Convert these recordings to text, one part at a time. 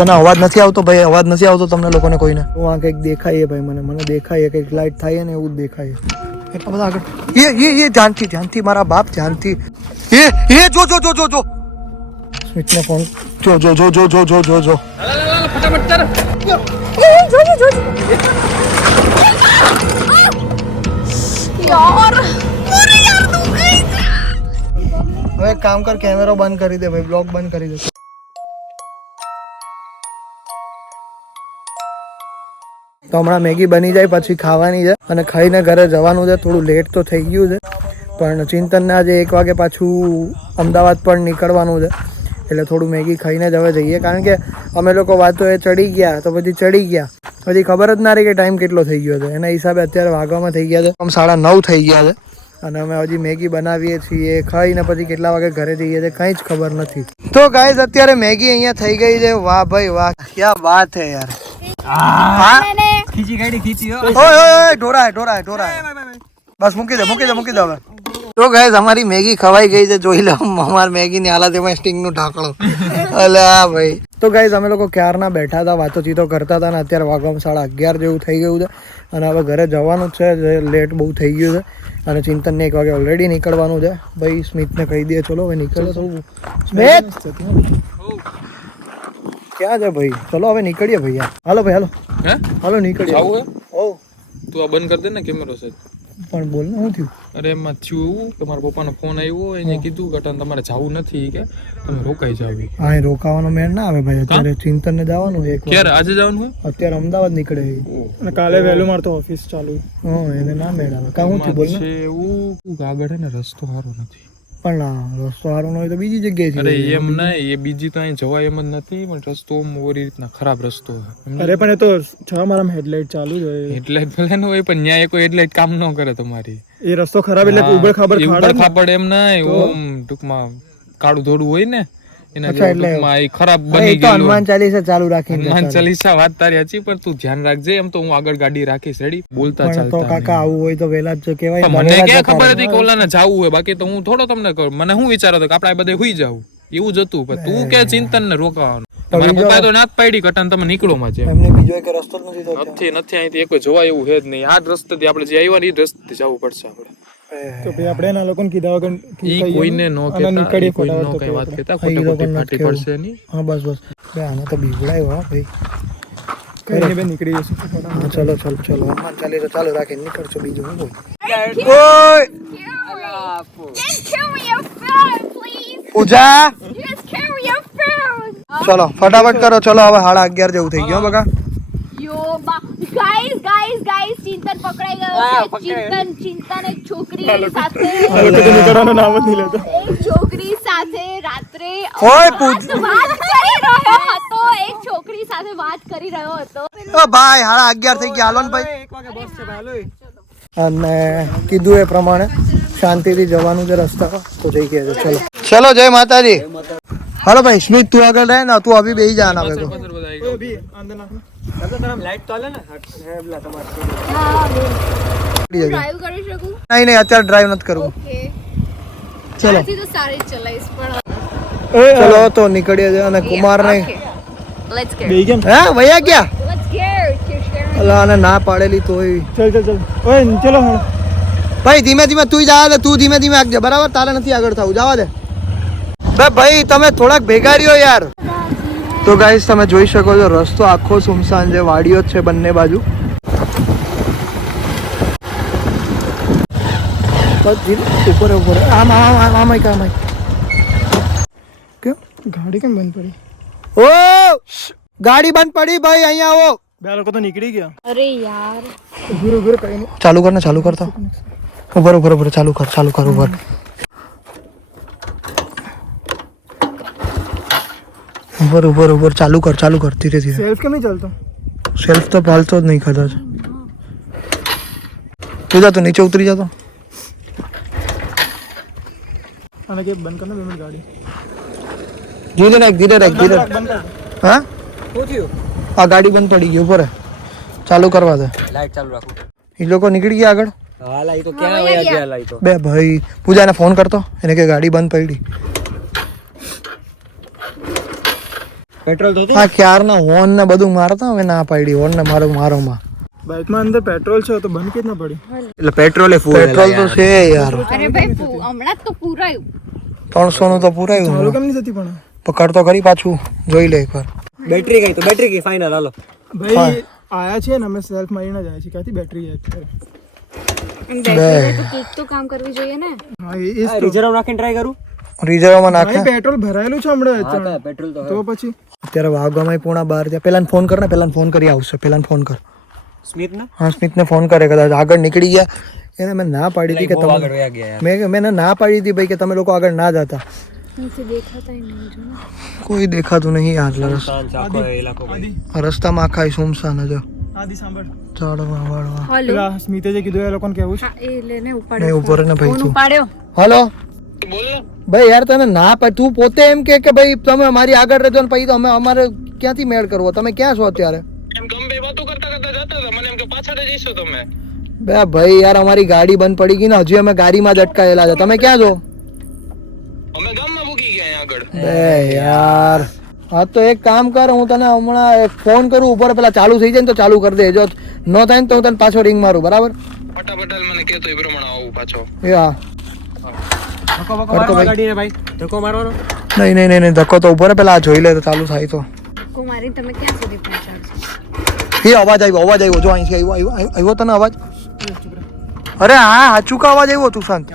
તને અવાજ નથી આવતો ભાઈ? અવાજ નથી આવતો તમને લોકોને કોઈને? આ કંઈક દેખાય ભાઈ, મને દેખાય કંઈક લાઈટ થાય ને એવું જ દેખાય. એટલા બધા આગળ એ ધ્યાનથી મારા બાપ, ધ્યાનથી. એ જો સ્મિતને ફોન જો ફટાફટ કર. યાર હવે એક કામ કર, કેમેરો બંધ કરી દે ભાઈ, બ્લોગ બંધ કરી દે. તો હમણાં મેગી બની જાય પછી ખાવાની છે અને ખાઈને ઘરે જવાનું છે. થોડું લેટ તો થઈ ગયું છે પણ ચિંતનને આજે 1 વાગે પાછું અમદાવાદ પણ નીકળવાનું છે એટલે થોડું મેગી ખાઈને જ હવે જઈએ. કારણ કે અમે લોકો વાતો એ ચડી ગયા તો પછી ચડી ગયા, પછી ખબર જ ના રહી કે ટાઈમ કેટલો થઈ ગયો છે. એના હિસાબે અત્યારે વાગવામાં થઈ ગયા છે 9:30 થઈ ગયા છે અને અમે હજી મેગી બનાવીએ છીએ. ખાઈને પછી કેટલા વાગે ઘરે જઈએ છીએ કંઈ જ ખબર નથી. તો ગાઈઝ અત્યારે મેગી અહીંયા થઈ ગઈ છે. વાહ ભાઈ વાહ, ક્યાં વાત હે યાર. ખીચી ઓય ઢોરાય. બસ મૂકી દે હવે. તો ગાઈઝ અમારી મેગી ખવાઈ ગઈ છે. જોઈ લો અમારી મેગીની હાલત, એમાં સ્ટિંગનું ઢાંકણું. અલા ભાઈ. તો ગાઈઝ અમે લોકો ક્યારના બેઠા હતા, વાતોચીતો કરતા હતા અને અત્યારે વાગવામાં 11:30 જેવું થઈ ગયું છે અને હવે ઘરે જવાનું છે. લેટ બહુ થઈ ગયું છે અને ચિંતનને 1 વાગે ઓલરેડી નીકળવાનું છે. ભાઈ સ્મિતને કહી દે ચલો હવે નીકળે. તો સ્મિત ક્યાં છે ભાઈ? ચલો હવે નીકળીએ ભાઈ. હાલો નીકળીએ. તું આ બંધ કરી દે ને કેમેરો સાહેબ. પણ બોલ ને શું થયું? અરે એમાં થયું એવું કે મારા પપ્પાનો ફોન આવ્યો, એને કીધું કે તમારે જવું નથી કે તમે રોકાઈ જાવ. હા, એ રોકાવાનો મેળ ના આવે ભાઈ. અત્યારે ચિંતનને જવાનું છે. ક્યારે? આજે જવાનું હોય? અત્યારે અમદાવાદ નીકળે અને કાલે વહેલું મારે તો ઓફિસ ચાલુ. એને ના મેળ આવે. કાં શું થયું બોલ ને? એવું આગળ હે ને રસ્તો સારો નથી. પણ રસ્તો સારો ન હોય તો બીજી જગ્યાએ. અરે એમ નહીં, એ બીજી તો અહીં જવાય એમ જ નથી, પણ રસ્તો ઓરી રીતના ખરાબ રસ્તો છે. અરે પણ એ તો મારા હેડલાઇટ ચાલુ જ હોય. હેડલાઇટ ભલે ન હોય પણ ન્યાય કોઈ હેડલાઇટ કામ ન કરે તમારી. એ રસ્તો ખરાબ એટલે ઉબડ ખાબડ એમ નહીં, ઓમ ટૂંકમાં કાળું ધોળું હોય ને એના ટૂંકમાં એ ખરાબ બની ગયું. હનુમાન ચાલીસા ચાલુ રાખીને. હનુમાન ચાલીસા વાત તારી હતી, પણ તું ધ્યાન રાખજે. એમ તો હું આગળ ગાડી રાખીશ, રેડી બોલતા ચાલતા. તો કાકા આવું હોય તો વેલા જ કહેવાય. મને ક્યાં ખબર હતી કે ઓલાને જાવું હોય, બાકી તો હું થોડો તમને કહું. મને શું વિચાર હતો કે આપણે બધે હુઈ જાવું, એવું જ હતું. પણ તું કે ચિંતન ને રોકાવાનું. મારા પપ્પાએ તો નાત પાડી કટન તમે નીકળો માં છે. એમને બીજો એક રસ્તો જ નથી અહીંથી એક જોવા એવું છે જ નહીં. આ જ રસ્તેથી આપણે જે આવ્યા ને એ રસ્તે જવું પડશે આપણે. તો ભાઈ આપણે એના લોકોને કીધા વગર કોઈને નો કહેતા, કોઈ નો કઈ વાત કહેતા, ખોટી ફાટી પડશે નહીં. હા બસ આને તો બીવડાયો હા ભાઈ. કઈને બે નીકળી જશે. ચલો હનુમાન ચાલીસા ચાલુ રાખીને નીકળશો. બીજું શું બોલ? ઓય પૂજા ચલો ફટાફટ કરો. ચલો હવે 11:30 જેવું થઈ ગયું બકા. ગાઈસ ચિંતન પકડાઈ ગયો છે. ચિંતન એક છોકરી સાથે રાત્રે વાત કરી રહ્યો હતો. એક છોકરી સાથે વાત કરી રહ્યો હતો. ઓ ભાઈ 11:30 થઈ ગયા. હાલો ને ભાઈ, 1 વાગે બસ છે ભાઈ. અને કીધું એ પ્રમાણે શાંતિથી જવાનું છે રસ્તા તો જઈ ગયા છે. ચલો જય માતાજી. હાલો ભાઈ સ્મિત તું આગળ રહે ને, તું અભી બેહી જા. ડ્રાઈવ કરી શકું? નહીં અત્યારે ડ્રાઈવ નથી કરવું. ચલો તો સારી ચલાઈશ પણ ચલો તો નીકળીએ છે. અને કુમાર ને લેટ્સ ગો. હે ભૈયા ક્યાં? Let's go. અલા આને ના પાડેલી તો ચલ ઓય ચલો ભાઈ ધીમે તું જા દે. તું ધીમે આગજે બરાબર. તારે નથી આગળ થવું, જવા દે. ભાઈ તમે થોડાક ભેગા રહ્યો યાર. તો ગાઈસ તમે જોઈ શકો છો રસ્તો આખો સુમસાન છે, વાડીઓ જ છે બંને બાજુ. ઉપર આમ કેમ ગાડી કેમ બંધ પડી? ઓ ગાડી બંધ પડી ભાઈ, અહીંયા આવો. બે લોકો તો નીકળી ગયા. અરે યાર ઉભર કઈ નહીં. ચાલુ કરતા ઉભર ચાલુ કર ઉભર. ઉપર ચાલુ કર ધીરે ધીરે. સેલ્ફ કેમ નહીં ચાલતો? સેલ્ફ તો પાલતો જ નહીં કદાચ. તું જા તો નીચે ઉતરી જતો. અને કે બંધ કરને 2 મિનિટ ગાડી. ધીરે રાખ. હા શું થયું? આ ગાડી બંધ પડી ગઈ. ઉપર ચાલુ કરવા દે. લાઈટ ચાલુ રાખો. એ લોકો નીકળી ગયા આગળ. હા લાઈ તો ક્યાં વયા ગયા લાઈ તો. બે ભાઈ પૂજાને ફોન કરતો, એને કે ગાડી બંધ પડી. પેટ્રોલ તો આ ક્યારના હોર્ન ને બધું મારતા હવે ના પાડી હોર્ન ને મારો માં બાઇકમાં અંદર પેટ્રોલ છે તો બંધ કેત ના પડી એટલે પેટ્રોલ ફૂલ પેટ્રોલ તો છે યાર અરે ભાઈ હમણાં જ તો પૂરાયું 300 નું તો પૂરાયું ચાલુ કેમ નહીં થતી પણ પકડ તો કરી પાછું જોઈ લે એકવાર બેટરી ગઈ તો બેટરી ગઈ ફાઇનલ હાલો ભાઈ આયા છે ને અમે સેલ્ફ મારીને જાય છે ક્યાંથી બેટરી જાય તો કીક તો કામ કરવી જોઈએ ને હા એ રિઝર્વ નાખીને ટ્રાય કરું રિઝર્વમાં નાખે પેટ્રોલ ભરાયેલું છે હમણાં પેટ્રોલ તો પછી અત્યારે વાગવામાં પોણા 12 થયા પેલા ફોન કર ને પેલા ફોન કરી આવશે પેલા ફોન કર સ્મિત ને હા સ્મિતને ફોન કરે કદાચ આગળ નીકળી ગયા એને મેં ના પાડી હતી કે તમે મેં ના પાડી હતી ભાઈ કે તમે લોકો આગળ ના જતા નીચે દેખાતા નહીં જો કોઈ દેખાતું નહીં આટલા રસ્તામાં આખા સુમસાન જ આદિ સાંભળ ચાડવા વાળવા હાલો પેલા સ્મિતે જે કીધું એ લોકોને કેવું છે હા એ લેને નહીં ઉપાડ્યો ઉપર ને ભાઈ ફોન તું ઉપાડ્યો હલો ભાઈ યાર તને ના પાડ તું પોતે એમ કે ભાઈ તમે મારી આગળ રહેજો ને પછી તો અમે અમારે ક્યાંથી મેળ કરવો તમે ક્યાં છો અત્યારે બે ભાઈ યાર અમારી ગાડી બંધ પડી ગઈ ને હજી અમે ગાડીમાં જ અટકાયેલા છે તમે ક્યાં છો બે યાર હા તો એક કામ કર હું તને હમણાં એક ફોન કરું ઉપર પેલા ચાલુ થઈ જાય ને તો ચાલુ કરી દે જો ન થાય ને તો હું તને પાછો રિંગ મારું બરાબર ફટાફટ મને કહેતો એ પ્રમાણે આવું પાછો એ હા ગાડીને ભાઈ ધક્કો મારવાનો નહીં ધક્કો તો ઉપર પેલા જોઈ લે તો ચાલુ થાય તો ધક્કો મારીને તમે ક્યાં સુધી પહોંચાડશો એ અવાજ આવ્યો જો અહીંથી આવ્યો તને અવાજ અરે હા સાચું કા અવાજ આવ્યો તું શાંત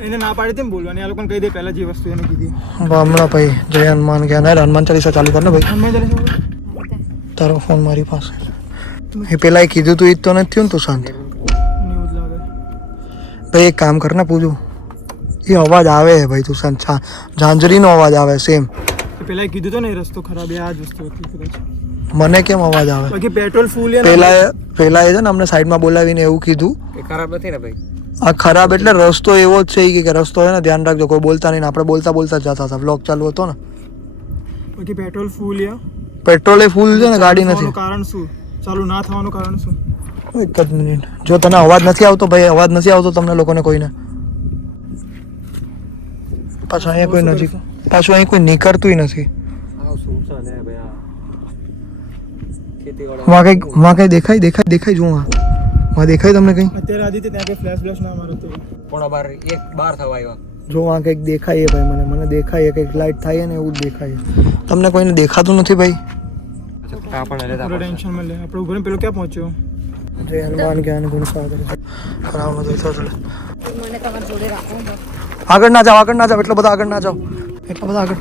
એને ના પાડી તેમ બોલવાની આ લોકોને કહી દે પહેલા જે વસ્તુ એને કીધી હમણાં ભાઈ જય હનુમાન ગયા ને હનુમાન ચાલીસા ચાલુ કર ને ભાઈ હનુમાન ચાલીસા તારો ફોન મારી પાસે એ પેલા એ કીધું તું એ જ તો નથી થયું ને તું શાંત ન્યૂઝ લાગે ભાઈ એક કામ કર ને પૂછું એ અવાજ આવે ભાઈ તું શાંત ઝાંઝરીનો અવાજ આવે સેમ પેલા કીધું તો ને રસ્તો ખરાબ આ જ વસ્તુ હતી કદાચ મને કેમ અવાજ આવે બાકી પેટ્રોલ ફૂલ પેલા એ છે ને અમને સાઈડમાં બોલાવીને એવું કીધું ખરાબ નથી ને ભાઈ આ ખરાબ એટલે રસ્તો એવો જ છે કે રસ્તો હોય ને ધ્યાન રાખજો કોઈ બોલતા નહીં આપણે બોલતા જતા હતા બ્લોક ચાલુ હતો ને બાકી પેટ્રોલ ફૂલ પેટ્રોલ એ ફૂલ છે ને ગાડી નથી કારણ શું ચાલુ ના થવાનું કારણ શું એક જ મિનિટ જો તને અવાજ નથી આવતો ભાઈ અવાજ નથી આવતો તમને લોકોને કોઈને પાછું અહીંયા કોઈ નજીક પાછું અહીં કોઈ નીકળતું નથી માં કઈ દેખાય જો માં દેખાય તમને કઈ અત્યારે આદિત્ય ત્યાં કઈ ફ્લેશ ના મારો તો પોણા 12 થવા આવ્યા જો આ કંઈક દેખાય ભાઈ મને દેખાય કંઈક લાઈટ થાય ને એવું જ દેખાય તમને કોઈને દેખાતું નથી ભાઈ ટેન્શનમાં લે આપણે ઉભો પેલો ક્યાં પહોંચ્યો જય હનુમાન જ્ઞાન ગુણ સાગર ખરાબ નથી થતો મને તમારી જોડે રાખો આગળ ના જાઓ એટલો બધા આગળ ના જાઓ એટલા બધા આગળ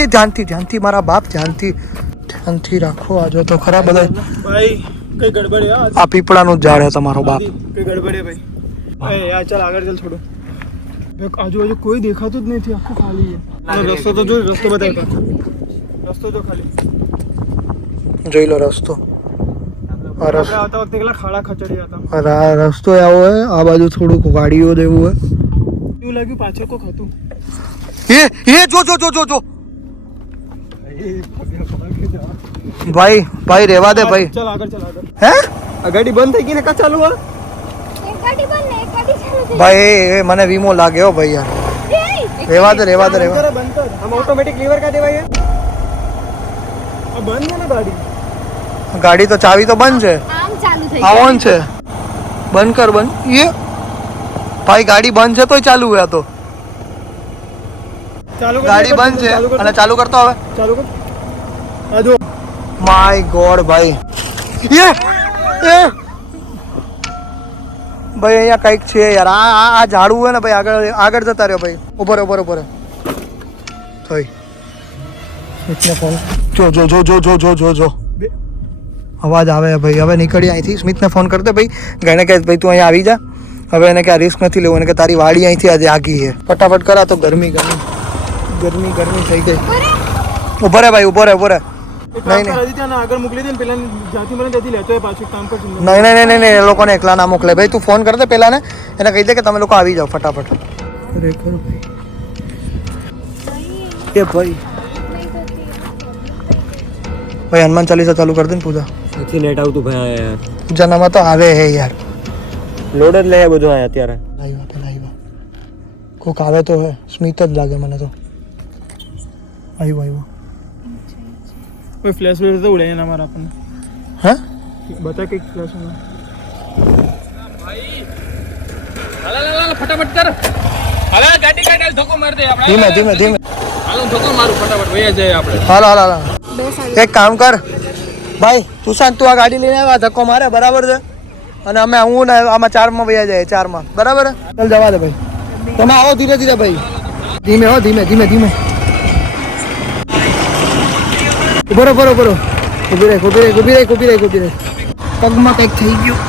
એ ધ્યાનથી મારા બાપ ધ્યાનથી રાખો આ જો તો ખરા બધા ભાઈ કઈ ગડબડ આ પીપળાનું ઝાડ છે તમારો બાપ કઈ ગડબડ ભાઈ યાર ચાલ આગળ ચાલ થોડું આજુબાજુ કોઈ દેખાતું જ નથી આખું ખાલી છે રસ્તો તો જો રસ્તો બતાય રસ્તો તો ખાલી જોઈ લો રસ્તો આ રસ્તો આવતા વખતે કેટલા ખાડા ખચડી હતા અરે આ રસ્તો આવો હે આ બાજુ થોડુંક વાડીઓ દેવું હે એવું લાગ્યું પાછળ કોક હતું એ જો ભાઈ રેવા દે ભાઈ ચાલ આગળ હે આ ગાડી બંધ થઈ ગઈ ને કા ચાલુ આ એક ગાડી બંધ ને એક ગાડી ચાલુ થઈ ભાઈ એ મને વીમો લાગ્યો ભાઈ યાર રેવા દે બંધ કર આમ ઓટોમેટિક લીવર કા દેવાય આ બંધ છે ને ગાડી તો ચાવી તો બંધ છે આમ ચાલુ થઈ આ ઓન છે બંધ કર બંધ એ ભાઈ ગાડી બંધ છે તોય ચાલુ હે તો ચાલુ કર ગાડી બંધ છે અને ચાલુ કરતો હવે ચાલુ કર આ જો માય ગોડ ભાઈ એ ભાઈ અહીંયા કઈક છે યાર આ ઝાડવું હોય ને ભાઈ આગળ જતા રહ્યો ભાઈ ઉપર થઈ સ્મિતને ફોન જો અવાજ આવે ભાઈ હવે નીકળી અહીંથી સ્મિતને ફોન કરતે ભાઈ ગણે કે ભાઈ તું અહીંયા આવી જા હવે એને કે આ રિસ્ક નથી લેવું એને કે તારી વાડી અહીંથી આજે આગી છે ફટાફટ કરા તો ગરમી થઈ ગઈ ઉભો રે નહીં આગળ મોકલી દે ને પેલા જાતી મને ત્યાંથી લેતો પાછું કામ કરશું નહીં એ લોકોને એકલા ના મોકલે ભાઈ તું ફોન કર દે પેલા ને એને કહી દે કે તમે લોકો આવી જાઓ ફટાફટ ભાઈ હનુમાન ચાલીસા ચાલુ કરી દે ને પૂજા નથી નેટ આવતું ભાઈ યાર પૂજાનામાં તો આવે હે યાર લોડ જ લે બધું આયા અત્યારે આવ્યા કોક આવે તો હે સ્મિત જ લાગે મને તો આવ્યો કોઈ ફ્લેશ વેશ તો ઉડાય ના મારા આપણને હા બતા કઈક ફ્લેશ ફટાફટ કર હાલ ગાડી કાઢ ધક્કો માર દે આપણે ધીમે ધીમે ધીમે હાલ ધક્કો મારું ફટાફટ વયા જાય આપણે હાલો હાલો હાલો એક કામ કર ભાઈ તું શાંત તું આ ગાડી લઈને આવ્યા ધક્કો મારે બરાબર છે અને અમે હું ને આમાં 4 માં વયા જાય 4 માં બરાબર ચાલ જવા દે ભાઈ તમે આવો ધીરે ધીરે ભાઈ ધીમે હો ધીમે ધીમે ધીમે બરોબર બરોબર ઉભી રહે ઉભી રહે ઉભી રહે ઉભી રહે ઉભી રહે પગમાં કંઈક થઈ ગયું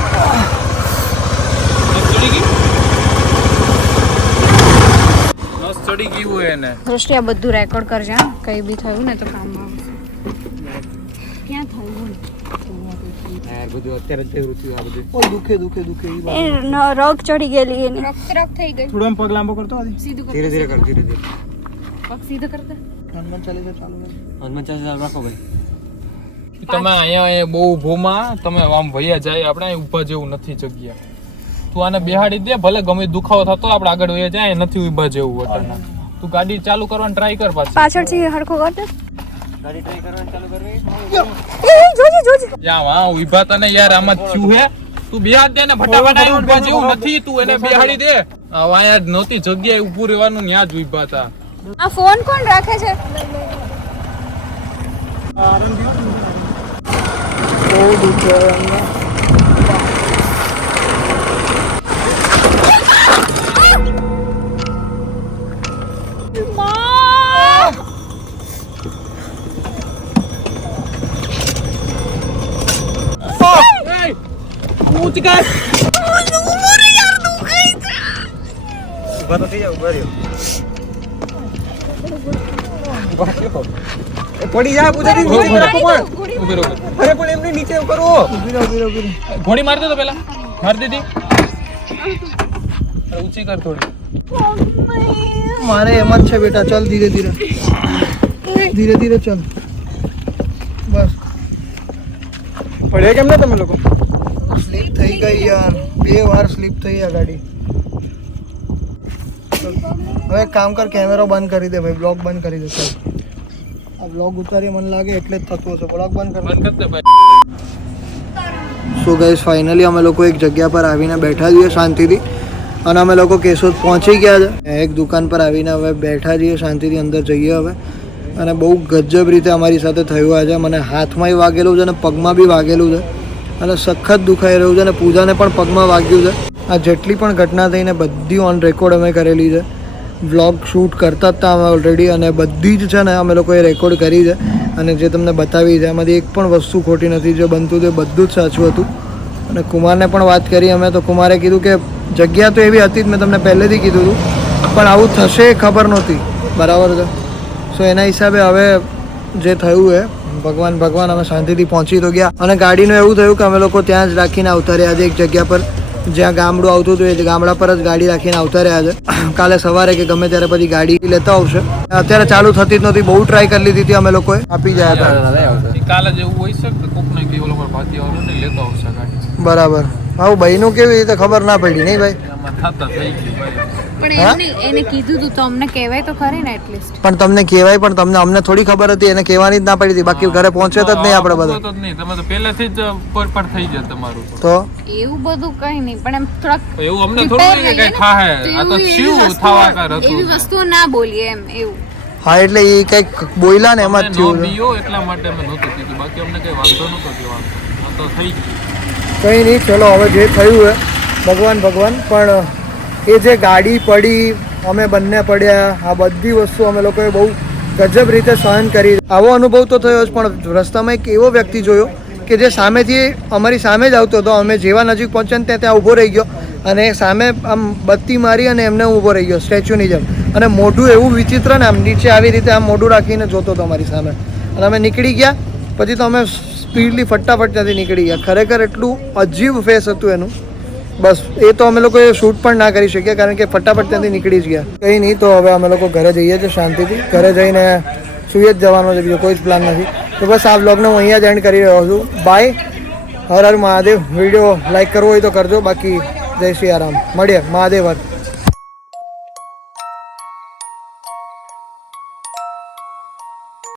ચડી ગયું હોય એને દ્રષ્ટિ આ બધું રેકોર્ડ કરજે હા? કઈ બી થયું ને તો કામ આવશે ક્યાં થયું ઓય દુખે દુખે દુખે ઈ એ રગ ચડી ગયેલી એની રગ થઈ ગઈ થોડો પગ લાંબો કરતો આદિ સીધું કર ધીરે ધીરે કર ધીરે ધીરે પગ સીધો કરતા હનુમાન ચાલીસા ચાલુ કર હનુમાન ચાલીસા રાખો ભાઈ તમે અહીંયા બહુ ભૂમાં તમે આમ વયા જાય આપણે અહીં ઊભા જેવું નથી જગ્યા તું આને બેહાડી દે ભલે ગમે દુખાવો થતો આપણે આગળ વયા જાય નથી ઊભા જેવું અટરના તું ગાડી ચાલુ કરવાની ટ્રાય કર પાછળથી હરખો કર દે ગાડી ટ્રાય કરવાની ચાલુ કરવી જોજે જોજે યા વાહ ઊભા તને યાર આમ જ થયું હે તું બેહાડ દે ને ફટાફટ અહીં ઊભા જેવું નથી તું એને બેહાડી દે આ યાર નહોતી જગ્યાએ ઊભું રહેવાનું ન્યા જ ઊભા હતા આ ફોન કોણ રાખે છે બહુ દુખે એમને ઉભા તો થઈ જાવ ઉભા રહ્યો પડી જાય પૂજા ઊભી રહો. અરે પણ એમને નીચે કરો ઘોડી માર દે તો પેલા માર દીધી અરે ઊંચી કર થોડી મારે એમ જ છે બેટા ચાલ ધીરે ધીરે ધીરે ધીરે ચાલ બસ પડ્યા કેમ ને તમે લોકો સ્લીપ થઈ ગઈ યાર 2 વાર સ્લીપ થઈ આ ગાડી હવે એક કામ કર કેમેરો બંધ કરી દે ભાઈ બ્લોગ બંધ કરી દે ચાલ આ બ્લોગ ઉતારી મને લાગે એટલે જ થતું હશે બ્લોગ બંધ કર બંધ કર દે ભાઈ સો ગાઈસ ફાઇનલી અમે લોકો એક જગ્યા પર આવીને બેઠા છીએ શાંતિથી અને અમે લોકો કેશોદ પહોંચી ગયા છે એક દુકાન પર આવીને હવે બેઠા છીએ શાંતિથી અંદર જઈએ હવે અને બહુ ગજબ રીતે અમારી સાથે થયું આજે મને હાથમાંય વાગેલું છે અને પગમાં બી વાગેલું છે અને સખત દુખાઈ રહ્યું છે અને પૂજાને પણ પગમાં વાગ્યું છે આ જેટલી પણ ઘટના થઈને બધી ઓન રેકોર્ડ અમે કરેલી છે વ્લોગ શૂટ કરતા જ હતા અમે ઓલરેડી અને બધી જ છે ને અમે લોકોએ રેકોર્ડ કરી છે અને જે તમને બતાવી છે એમાંથી એક પણ વસ્તુ ખોટી નથી જે બનતું તે બધું જ સાચું હતું અને કુમારને પણ વાત કરી અમે તો કુમારે કીધું કે જગ્યા તો એવી હતી જ મેં તમને પહેલેથી કીધું હતું પણ આવું થશે એ ખબર નહોતી બરાબર છે સો એના હિસાબે હવે જે થયું એ ભગવાન અમે શાંતિથી પહોંચી તો ગયા અને ગાડીનું એવું થયું કે અમે લોકો ત્યાં જ રાખીને આવતા રહ્યા આજે એક જગ્યા પર જ્યાં ગામડું આવતું હતું એ ગામડા પર જ ગાડી રાખીને આવતા રહ્યા છે કાલે સવારે કે ગમે ત્યારે પછી ગાડી લેતા આવશે અત્યારે ચાલુ થતી જ નહોતી બહુ ટ્રાય કરી લીધી હતી અમે લોકોએ આપી જાય હતા કાલે જેવું હોય છે કે કોકને કે ઓલો પર ભાતી આવવાનું ને લેતો આવશે ગાડી બરાબર આવું ભાઈનું કેવી રીતે ખબર ના પડી નહીં ભાઈ આમાં થતા થઈ ગયું ભાઈ પણ એને કીધું તું તો અમને કહેવાય તો ખરી ને એટલીસ્ટ પણ તમને કહેવાય પણ તમને અમને થોડી ખબર હતી એને કહેવાની જ ના પડી હતી બાકી ઘરે પહોંચે તો જ નહીં આપણે બધા તો જ નહીં તમે તો પહેલેથી જ પર થઈ જાય તમારું તો એવું બધું કઈ નહીં પણ એમ થોડાક એવું અમને થોડું કે કઈ થાહે આ તો શું થવા કર હતું એવી વસ્તુઓ ના બોલીએ એમ એવું હા એટલે એ કંઈક બોલ્યા ને એમાં જ નો થયું બીયો એટલા માટે અમે નહોતું કીધું બાકી અમને કઈ વાંધો નહોતો કહેવાનો આ તો થઈ ગયું કંઈ નહીં ચલો હવે જે થયું હે ભગવાન પણ એ જે ગાડી પડી અમે બંને પડ્યા આ બધી વસ્તુ અમે લોકોએ બહુ ગજબ રીતે સહન કરી આવો અનુભવ તો થયો જ પણ રસ્તામાં એક એવો વ્યક્તિ જોયો કે જે સામેથી અમારી સામે જ આવતો હતો અમે જેવા નજીક પહોંચ્યા ને ત્યાં ઊભો રહી ગયો અને સામે આમ બત્તી મારી અને એમને ઊભો રહી ગયો સ્ટેચ્યુની જેમ અને મોઢું એવું વિચિત્ર ને આમ નીચે આવી રીતે આમ મોઢું રાખીને જોતો હતો અમારી સામે અને અમે નીકળી ગયા પછી તો અમે સ્પીડલી ફટાફટ ત્યાંથી નીકળી ગયા ખરેખર એટલું અજીબ ફેસ હતું એનું બસ એ તો અમે લોકોએ શૂટ પણ ના કરી શકીએ કારણ કે ફટાફટ ત્યાંથી નીકળી જ ગયા કંઈ નહીં તો હવે અમે લોકો ઘરે જઈએ છીએ શાંતિથી ઘરે જઈને સુઈ જ જવાનો છે બીજો કોઈ જ પ્લાન નથી તો બસ આ વ્લોગને હું અહીંયા જ એન્ડ કરી રહ્યો છું બાય હર હર મહાદેવ વિડીયો લાઈક કરવો હોય તો કરજો બાકી જય શ્રી રામ મળીએ મહાદેવ હર